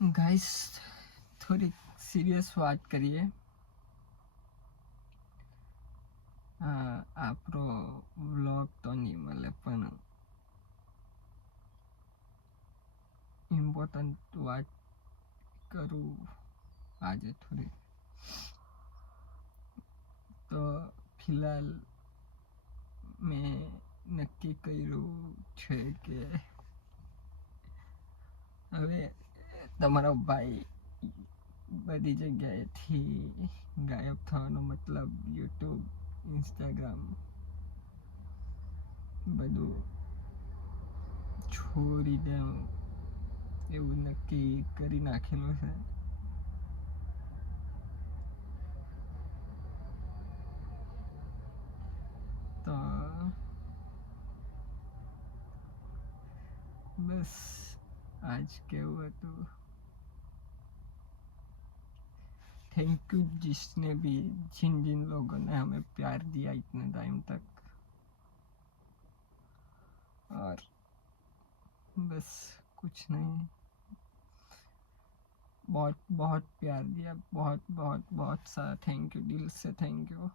Guys, થોડીક serious વાત કરીએ. આપણો વ્લોગ તો નહીં મળે, પણ ઇમ્પોર્ટન્ટ વાત કરું આજે થોડી. તો ફિલહાલ મેં નક્કી કર્યું છે કે હવે તમારો ભાઈ બધી જગ્યાએથી ગાયબ થવાનો મતલબ યુટ્યુબ, ઇન્સ્ટાગ્રામ બધું છોડી દઉં એવું નક્કી કરી નાખેલું છે. તો બસ आज केवल तो थैंक यू जिसने भी जिन जिन लोगों ने हमें प्यार दिया इतने टाइम तक, और बस कुछ नहीं, बहुत बहुत प्यार दिया, बहुत बहुत बहुत सारा थैंक यू, दिल से थैंक यू.